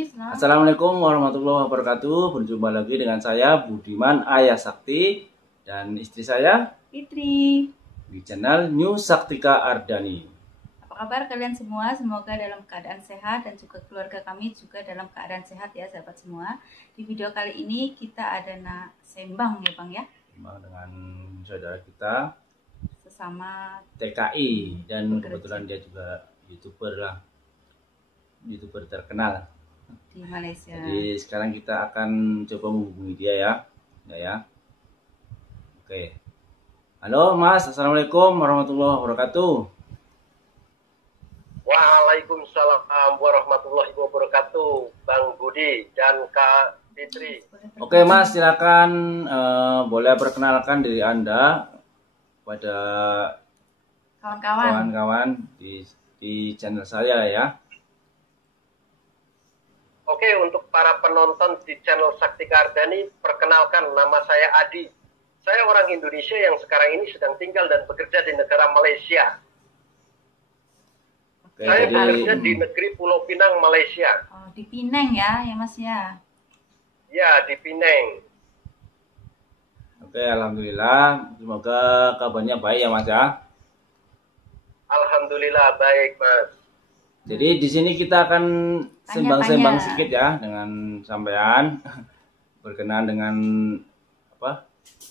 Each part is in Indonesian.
Assalamualaikum warahmatullahi wabarakatuh. Berjumpa lagi dengan saya Budiman Ayah Sakti dan istri saya Fitri di channel New Saktika Ardani. Apa kabar kalian semua? Semoga dalam keadaan sehat dan juga keluarga kami juga dalam keadaan sehat ya sahabat semua. Di video kali ini kita ada nak sembang ya Bang ya. Sembang dengan saudara kita Sesama TKI dan bekerja. kebetulan dia juga YouTuber terkenal Di Malaysia. Jadi sekarang kita akan coba menghubungi dia ya. Oke. Halo Mas, Assalamualaikum warahmatullahi wabarakatuh. Waalaikumsalam warahmatullahi wabarakatuh, Bang Budi dan Kak Fitri. Oke Mas, silakan boleh perkenalkan diri Anda pada kawan-kawan di channel saya ya. Oke, untuk para penonton di channel Saktika Ardani, perkenalkan nama saya Adi. Saya orang Indonesia yang sekarang ini sedang tinggal dan bekerja di negara Malaysia. Oke, Saya bekerja di negeri Pulau Pinang, Malaysia. Oh, di Penang ya Mas ya. Ya, di Penang. Oke, alhamdulillah. Semoga kabarnya baik ya Mas ya. Alhamdulillah baik Mas. Jadi di sini kita akan sembang-sembang sedikit ya dengan sampean berkenaan dengan apa?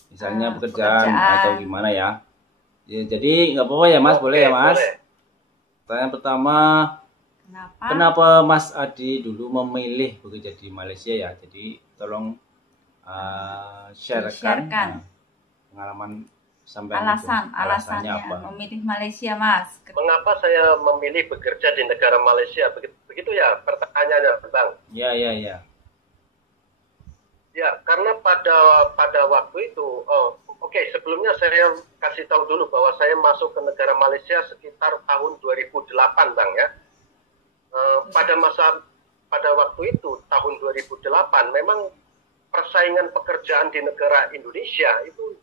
Misalnya pekerjaan atau gimana ya. Jadi nggak apa-apa ya Mas, boleh ya Mas. Boleh. Pertanyaan pertama, kenapa Mas Adi dulu memilih bekerja di Malaysia ya? Jadi tolong sharekan pengalaman sampai alasannya apa? Memilih Malaysia Mas. Mengapa saya memilih bekerja di negara Malaysia? Begitu ya pertanyaannya Bang. Ya. Ya, karena pada waktu itu, oke, sebelumnya saya kasih tahu dulu bahwa saya masuk ke negara Malaysia sekitar tahun 2008 Bang ya. Pada waktu itu tahun 2008 memang persaingan pekerjaan di negara Indonesia itu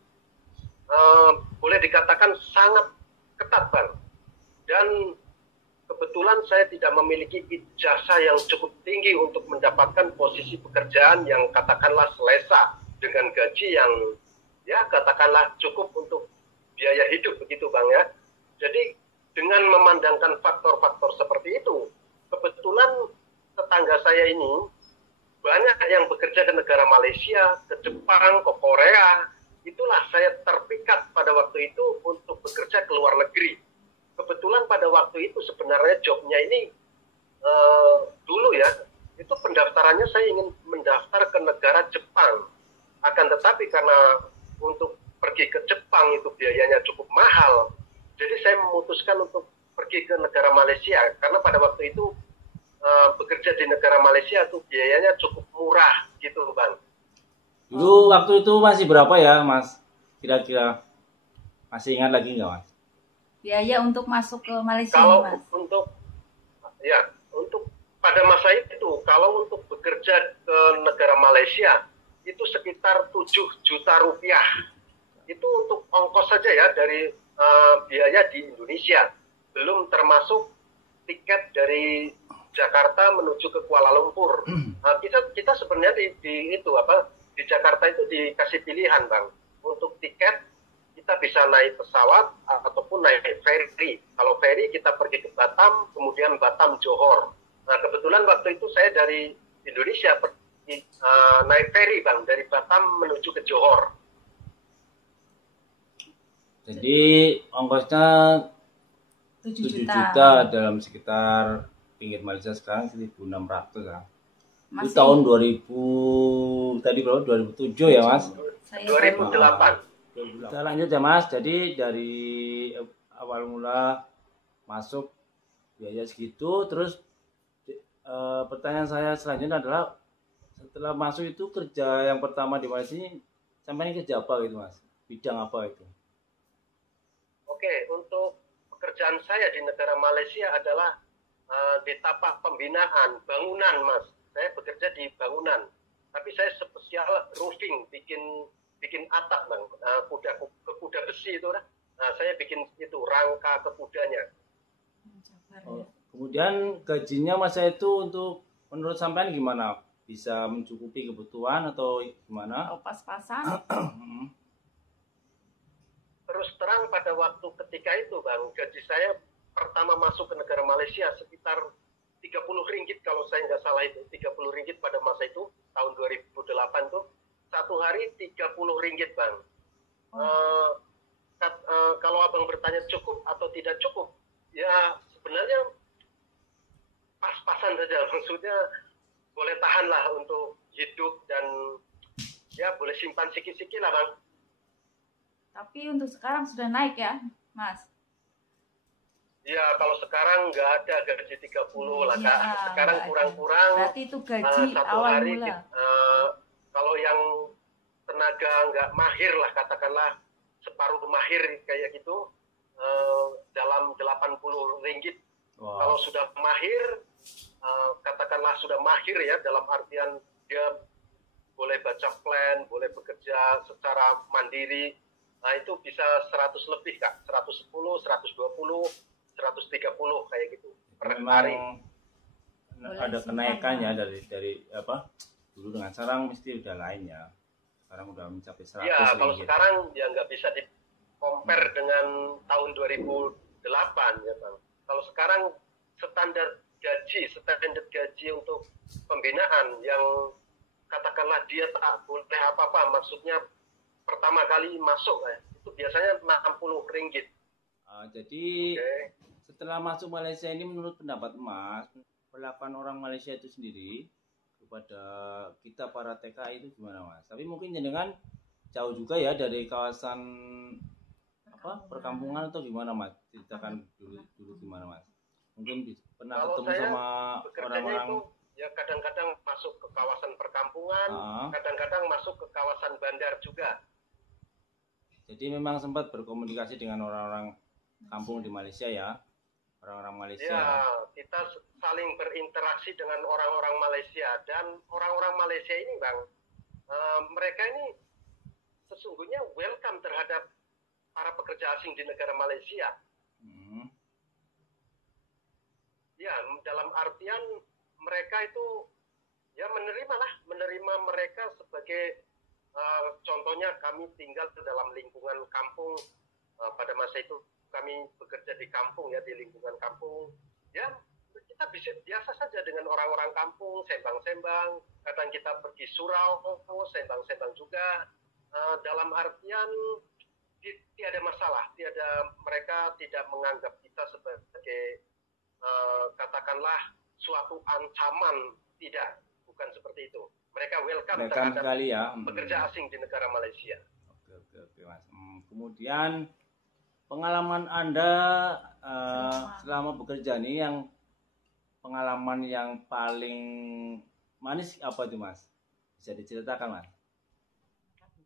boleh dikatakan sangat ketat Bang. Dan kebetulan saya tidak memiliki ijazah yang cukup tinggi untuk mendapatkan posisi pekerjaan yang katakanlah selesa dengan gaji yang ya katakanlah cukup untuk biaya hidup begitu Bang ya. Jadi dengan memandangkan faktor-faktor seperti itu, kebetulan tetangga saya ini banyak yang bekerja ke negara Malaysia, ke Jepang, ke Korea. Itulah saya terpikat pada waktu itu untuk bekerja ke luar negeri. Kebetulan pada waktu itu sebenarnya jobnya ini dulu ya, itu pendaftarannya saya ingin mendaftar ke negara Jepang. Akan tetapi karena untuk pergi ke Jepang itu biayanya cukup mahal, jadi saya memutuskan untuk pergi ke negara Malaysia. Karena pada waktu itu bekerja di negara Malaysia itu biayanya cukup murah gitu Bang. Dulu waktu itu masih berapa ya Mas? Kira-kira masih ingat lagi nggak Mas? Biaya untuk masuk ke Malaysia kalau Mas. Untuk pada masa itu, kalau untuk bekerja ke negara Malaysia itu sekitar 7 juta rupiah. Itu untuk ongkos saja ya dari biaya di Indonesia. Belum termasuk tiket dari Jakarta menuju ke Kuala Lumpur. Kita sebenarnya di Jakarta itu dikasih pilihan Bang. Untuk tiket kita bisa naik pesawat ataupun naik ferry. Kalau ferry kita pergi ke Batam, kemudian Batam Johor. Nah kebetulan waktu itu saya dari Indonesia pergi naik ferry Bang, dari Batam menuju ke Johor. Jadi ongkosnya 7 juta dalam sekitar pinggir Malaysia sekarang 1.600 ya. Itu tahun 2000 tadi berapa? 2007 ya Mas? 2008. Kita lanjut ya Mas. Jadi dari awal mula masuk biaya segitu, terus pertanyaan saya selanjutnya adalah setelah masuk itu kerja yang pertama di Malaysia ini sampai ini kerja apa gitu Mas? Bidang apa itu? Oke, untuk pekerjaan saya di negara Malaysia adalah di tapak pembinaan bangunan Mas. Saya bekerja di bangunan, tapi saya spesial roofing, bikin atap Bang, kuda besi itu lah. Nah, saya bikin itu rangka ke kudanya. Kemudian gajinya masa itu untuk menurut sampean gimana? Bisa mencukupi kebutuhan atau gimana? Oh, pas-pasan. Terus terang pada waktu ketika itu Bang, gaji saya pertama masuk ke negara Malaysia sekitar 30 ringgit kalau saya nggak salah itu. 30 ringgit pada masa itu, tahun 2008 tuh. Satu hari 30 ringgit Bang. Kalau Abang bertanya cukup atau tidak cukup, ya sebenarnya pas-pasan saja. Maksudnya boleh tahan lah untuk hidup dan ya boleh simpan sikit-sikit lah Bang. Tapi untuk sekarang sudah naik ya, Mas? Ya, kalau sekarang nggak ada gaji 30 lah, Kak. Ya, Sekarang kurang-kurang berarti itu gaji satu awal hari, mula. kalau yang tenaga nggak mahir lah, katakanlah separuh mahir kayak gitu, dalam 80 ringgit. Wow. Kalau sudah mahir, katakanlah sudah mahir ya, dalam artian dia boleh baca plan, boleh bekerja secara mandiri. Nah itu bisa 100 lebih Kak, 110, 120, 130 kayak gitu per hari. Ada kenaikannya dari apa? Dulu dengan sekarang mesti udah lain ya. Sekarang udah mencapai 100. Ya kalau sekarang ya nggak bisa di compare dengan tahun 2008 ya Bang. Kalau sekarang standar gaji untuk pembinaan yang katakanlah dia tak boleh apa-apa, maksudnya pertama kali masuk itu biasanya 60 ringgit. Jadi setelah masuk Malaysia ini menurut pendapat Mas, perlakuan orang Malaysia itu sendiri kepada kita para TKI itu gimana Mas? Tapi mungkin jenengan jauh juga ya dari kawasan perkampungan atau gimana Mas? Ceritakan dulu gimana Mas? Mungkin pernah Kalau ketemu sama orang-orang itu ya kadang-kadang masuk ke kawasan perkampungan, kadang-kadang masuk ke kawasan bandar juga. Jadi memang sempat berkomunikasi dengan orang-orang kampung di Malaysia ya, orang-orang Malaysia. Ya, kita saling berinteraksi dengan orang-orang Malaysia dan orang-orang Malaysia ini Bang, mereka ini sesungguhnya welcome terhadap para pekerja asing di negara Malaysia. Ya, dalam artian mereka itu ya menerima mereka sebagai contohnya kami tinggal dalam lingkungan kampung, pada masa itu kami bekerja di kampung ya, di lingkungan kampung. Ya, kita bisa biasa saja dengan orang-orang kampung, sembang-sembang, kadang kita pergi surau, sembang-sembang juga. Dalam artian tiada masalah, mereka tidak menganggap kita sebagai katakanlah suatu ancaman, tidak, bukan seperti itu. Mereka welcome terhadap sekali ya. Pekerja asing di negara Malaysia. Oke Mas. Kemudian pengalaman Anda selama bekerja nih, yang pengalaman yang paling manis apa itu Mas? Bisa diceritakan Mas?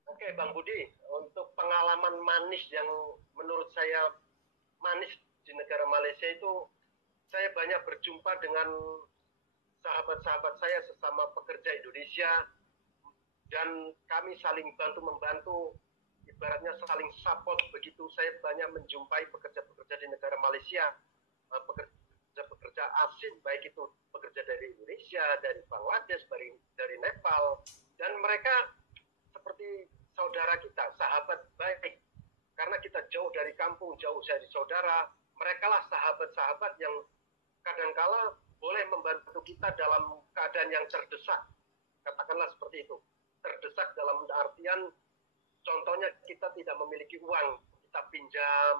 Oke Bang Budi, untuk pengalaman manis yang menurut saya manis di negara Malaysia itu, saya banyak berjumpa dengan sahabat-sahabat saya sesama pekerja Indonesia dan kami saling bantu-membantu, ibaratnya saling support begitu. Saya banyak menjumpai pekerja-pekerja di negara Malaysia, pekerja-pekerja asing, baik itu pekerja dari Indonesia, dari Bangladesh, dari Nepal, dan mereka seperti saudara kita, sahabat baik. Karena kita jauh dari kampung, jauh dari saudara, mereka lah sahabat-sahabat yang kadangkala boleh membantu kita dalam keadaan yang terdesak. Katakanlah seperti itu. Terdesak dalam artian, contohnya kita tidak memiliki uang, kita pinjam,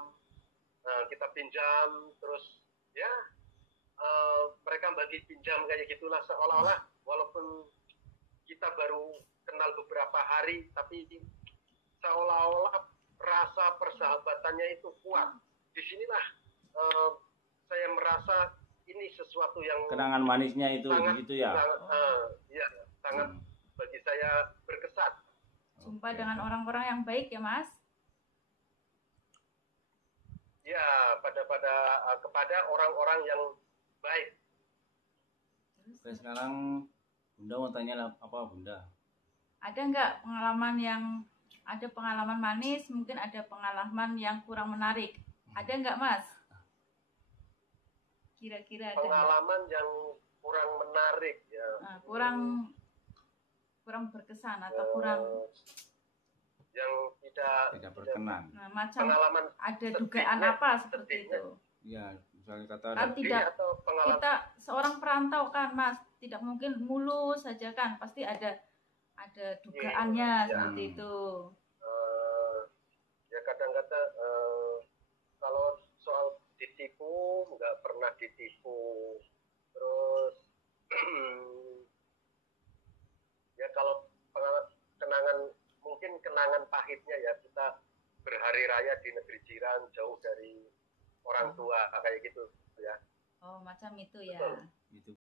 terus ya mereka bagi pinjam kayak gitulah, seolah-olah walaupun kita baru kenal beberapa hari, tapi seolah-olah rasa persahabatannya itu kuat. Disinilah saya merasa ini sesuatu yang kenangan manisnya itu sangat, gitu ya. Sangat bagi saya berkesan. Jumpa dengan orang-orang yang baik ya Mas. Ya, kepada orang-orang yang baik. Oke, sekarang Bunda mau tanya apa Bunda? Ada nggak ada pengalaman manis, mungkin ada pengalaman yang kurang menarik. Ada nggak Mas? Kira-kira ada pengalaman yang kurang menarik ya. Kurang berkesan atau kurang yang tidak berkenan. Macam pengalaman ada dugaan apa seperti itu? Ya, misalnya kata Kan tidak, kita seorang perantau kan Mas, tidak mungkin mulus saja kan, pasti ada dugaannya seperti itu. Ya kadang-kadang kalau soal ditipu nggak pernah ditipu, terus ya kalau kenangan pahitnya ya kita berhari raya di negeri jiran jauh dari orang tua kayak gitu ya. Oh macam itu ya. Betul. Gitu.